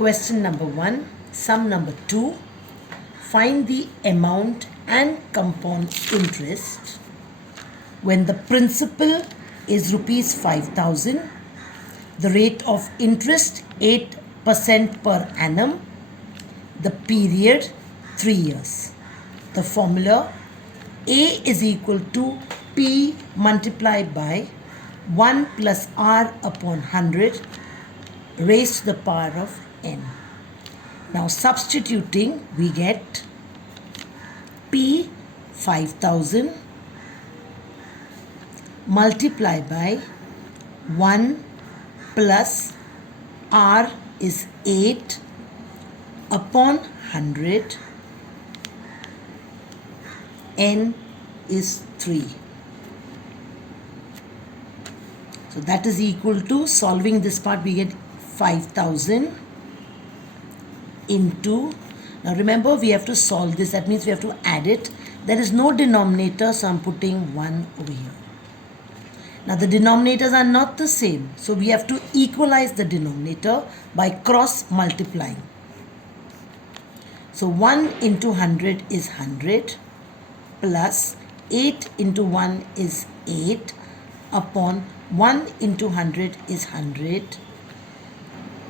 Question number 1, sum number 2. Find the amount and compound interest when the principal is rupees 5,000, the rate of interest 8% per annum, the period 3 years. The formula A is equal to P multiplied by 1 plus R upon 100 raised to the power of n. Now substituting, we get P 5,000 multiplied by 1 plus R is 8 upon 100, n is 3. So that is equal to, solving this part, we get 5,000 into, now remember we have to solve this, that means we have to add it. There is no denominator, so I'm putting 1 over here. Now the denominators are not the same, so we have to equalize the denominator by cross multiplying. So 1 into 100 is 100 plus 8 into 1 is 8 upon 1 into 100 is 100,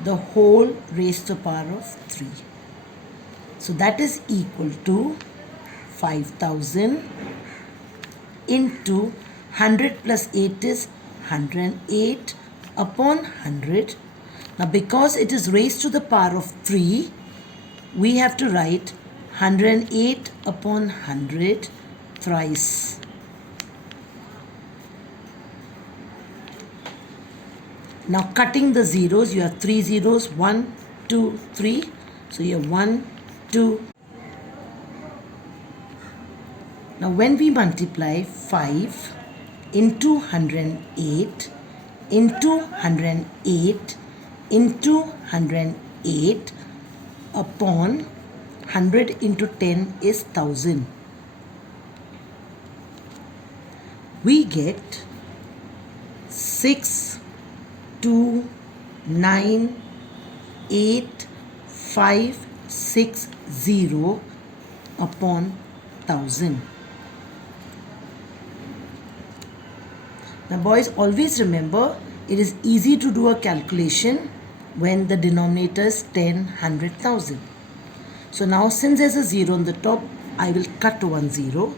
the whole raised to the power of 3. So that is equal to 5,000 into 100 plus 8 is 108 upon 100. Now because it is raised to the power of 3, we have to write 108 upon 100 thrice. Now cutting the zeros, you have 3 zeros, 1, 2, 3. So you have 1, 2. Now when we multiply 5 into 108 into 108 into 108 upon 100 into 10 is 1000. We get 6, 2, 9, 8, 5, 6, 0 upon 1000. Now boys, always remember, it is easy to do a calculation when the denominator is 10, 100, 1000. So now since there is a 0 on the top, I will cut 1 0.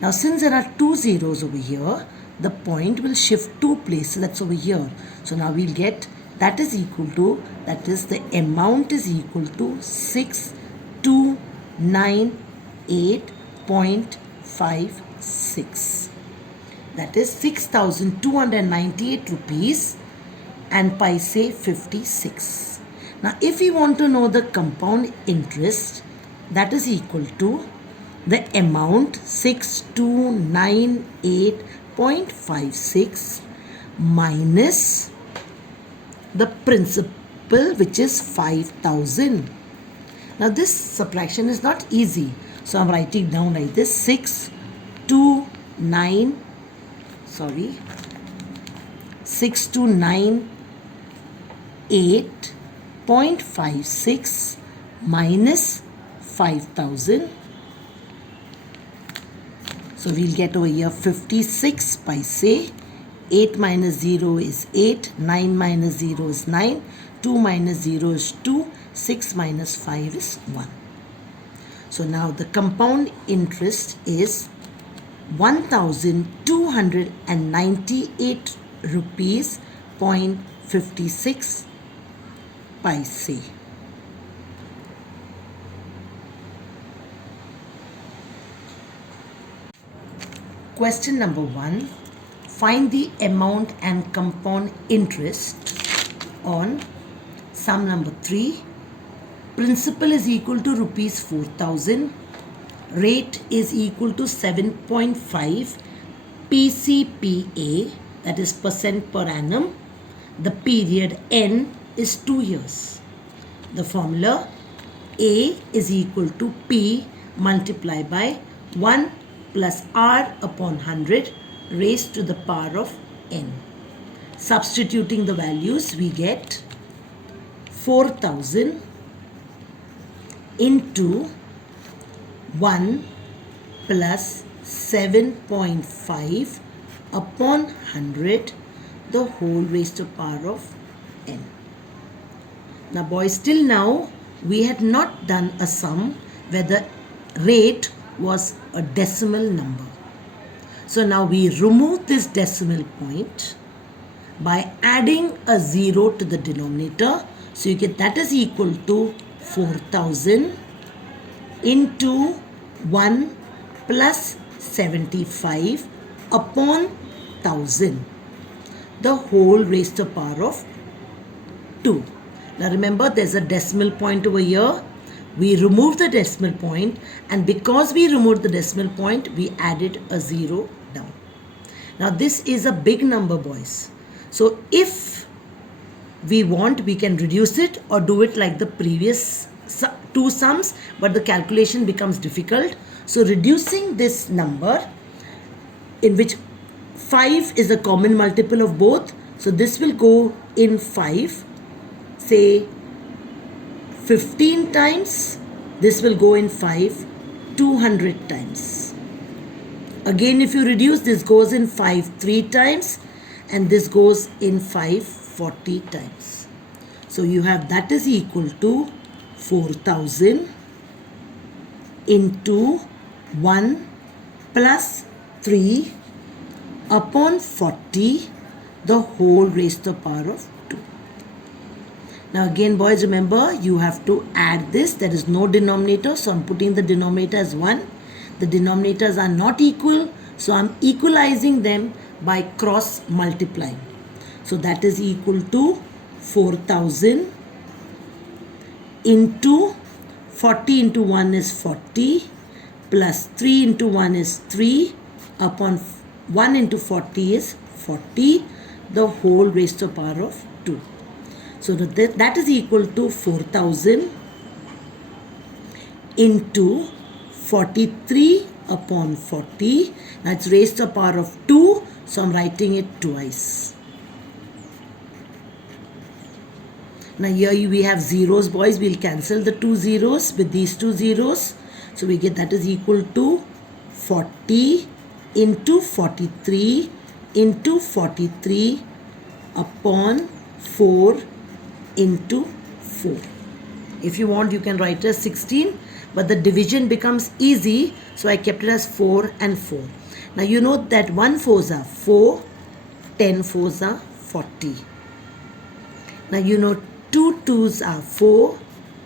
Now since there are 2 zeros over here, the point will shift 2 places, that's over here. So now we'll get, that is equal to, that is the amount is equal to 6298.56. That is 6,298 rupees and paise 56. Now if we want to know the compound interest, that is equal to the amount 6298.56 minus the principal, which is 5,000. Now this subtraction is not easy, so I'm writing down like this: 6298.56 minus 5,000. So we'll get over here 56 paise. 8 minus 0 is 8, 9 minus 0 is 9, 2 minus 0 is 2, 6 minus 5 is 1. So now the compound interest is 1,298 rupees 0.56 paise. Question number 1. Find the amount and compound interest on sum number 3. Principal is equal to rupees 4,000. Rate is equal to 7.5 PCPA, that is percent per annum. The period N is 2 years. The formula A is equal to P multiplied by 1 plus R upon 100 raised to the power of n. Substituting the values, we get 4,000 into 1 plus 7.5 upon 100 the whole raised to power of n. Now boys, till now we had not done a sum where the rate was a decimal number. So now we remove this decimal point by adding a 0 to the denominator. So you get that is equal to 4,000 into 1 plus 75 upon 1000 the whole raised to the power of 2. Now remember, there's a decimal point over here. We removed the decimal point, and because we removed the decimal point, we added a 0 down. Now this is a big number, boys. So if we want, we can reduce it or do it like the previous two sums, but the calculation becomes difficult. So reducing this number, in which 5 is a common multiple of both, so this will go in 5, say 15 times. This will go in 5 200 times. Again, if you reduce, this goes in 5 3 times, and this goes in 5 40 times. So you have that is equal to 4,000 into 1 plus 3 upon 40 the whole raised to the power of 2. Now again, boys, remember you have to add this. There is no denominator, so I'm putting the denominator as 1. The denominators are not equal, so I'm equalizing them by cross multiplying. So that is equal to 4,000 into 40 into 1 is 40 plus 3 into 1 is 3 upon 1 into 40 is 40 the whole raised to the power of 2. So that is equal to 4,000 into 43 upon 40. Now it's raised to the power of 2, so I'm writing it twice. Now here we have zeros, boys. We'll cancel the 2 zeros with these 2 zeros. So we get that is equal to 40 into 43 into 43 upon 4 into 4. If you want, you can write it as 16, but the division becomes easy, so I kept it as 4 and 4. Now you know that 1 4s are 4, 10 4s are 40. Now you know 2 2s are 4,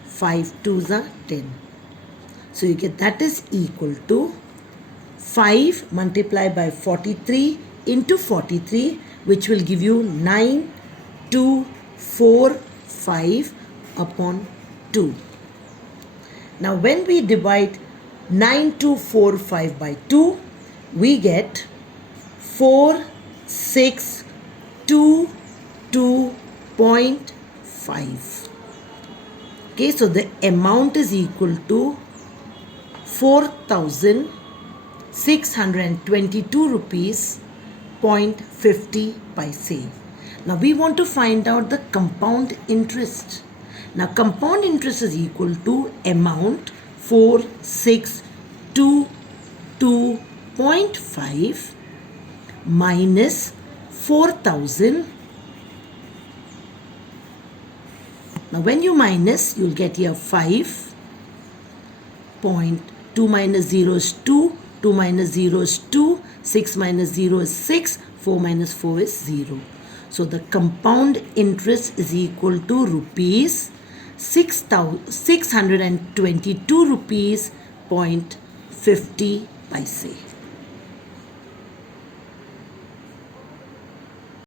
5 2s are 10. So you get that is equal to 5 multiplied by 43 into 43, which will give you 9 2 4 5 upon 2. Now when we divide 9 2 4 5 by 2, we get 4 6 2 2.5. Okay, so the amount is equal to 4,622 rupees 0.50 paise. Now we want to find out the compound interest. Now compound interest is equal to amount 4,622.5 minus 4,000. Now when you minus, you'll get here 5. 2 minus 0 is 2. 2 minus 0 is 2. 6 minus 0 is 6. 4 minus 4 is 0. So the compound interest is equal to rupees 622 rupees 0.50 paise.